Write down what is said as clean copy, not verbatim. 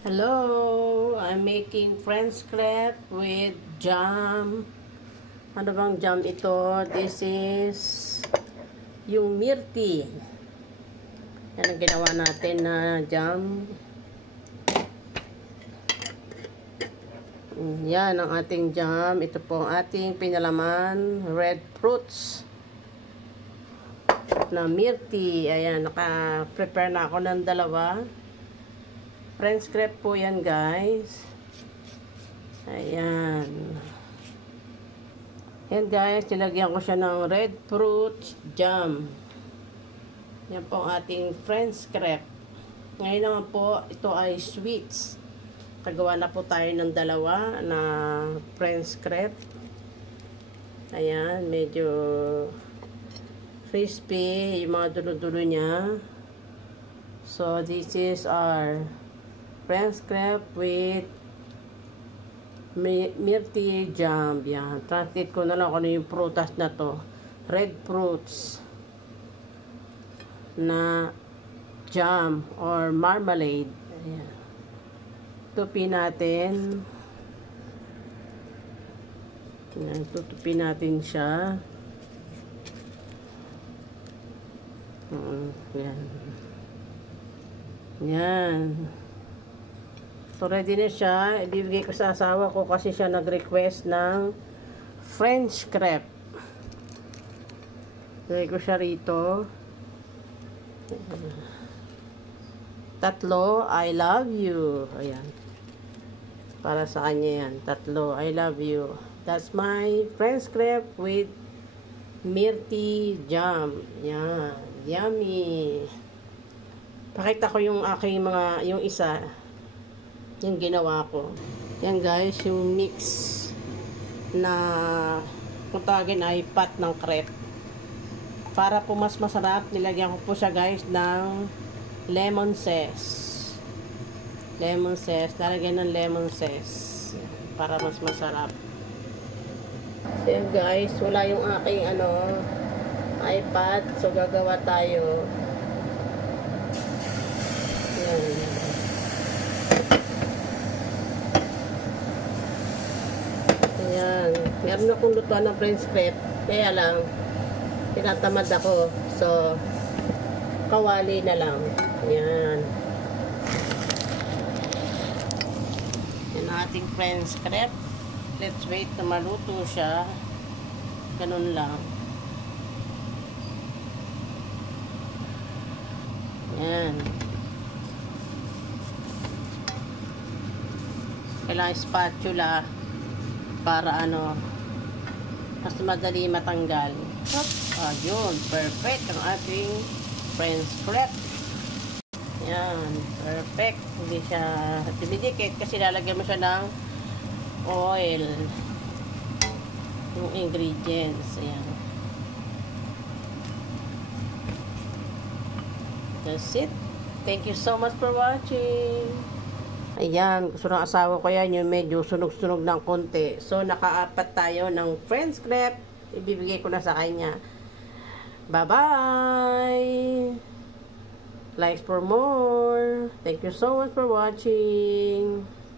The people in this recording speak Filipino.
Hello! I'm making French crepe with jam. Ano bang jam ito? This is yung myrti. Yan ang ginawa natin na jam. Yan ang ating jam. Ito po ang ating pinalaman. Red fruits na myrti. Ayan, naka-prepare na ako ng dalawa. French crepe po yan, guys. Ayan. Yan, guys. Nilagyan ko siya ng red fruit jam. Yan po ang ating French crepe. Ngayon naman po, ito ay sweets. Kagawa na po tayo ng dalawa na French crepe. Ayan, medyo crispy yung mga dulo-dulo niya. So, this is our French crepe with myrti jam. Yan. Translate ko na lang kung ano yung prutas na to. Red fruits na jam or marmalade. Ayan. Tutupin natin. Ayan. Tutupin natin siya. Ayan. Ayan. So, ready na siya. Ibibigay ko sa asawa ko kasi siya nag-request ng French crepe. Ibigay ko siya rito. Tatlo, I love you. Ayan. Para sa kanya yan. Tatlo, I love you. That's my French crepe with myrti jam. Yan. Yummy. Pakita ko yung aking mga, yung isa. Yung ginawa ko. Yan guys, yung mix na kung tawagin ay pot ng crepe. Para po mas masarap, nilagyan ko po siya guys ng lemon zest. Lemon zest. Lalagyan ng lemon zest. Para mas masarap. So yan guys, wala yung aking iPad. So gagawa tayo. Yan. Ayan. Meron akong lutuan ng French crepe. Kaya lang, tinatamad ako. So, kawali na lang. Ayan. Yan ang ating French crepe. Let's wait na maluto siya. Ganun lang. Ayan. Kailangan spatula para mas madali matanggal. Yun, perfect ang ating French crepe. Yan, perfect. Hindi siya dumidikit kasi lalagyan mo siya ng oil. Yung ingredients. Ayan. That's it. Thank you so much for watching. Ayan, gusto ng asawa ko yan, yung medyo sunog-sunog ng konti. So, nakaapat tayo ng French crepe. Ibibigay ko na sa kanya. Bye-bye! Likes for more. Thank you so much for watching.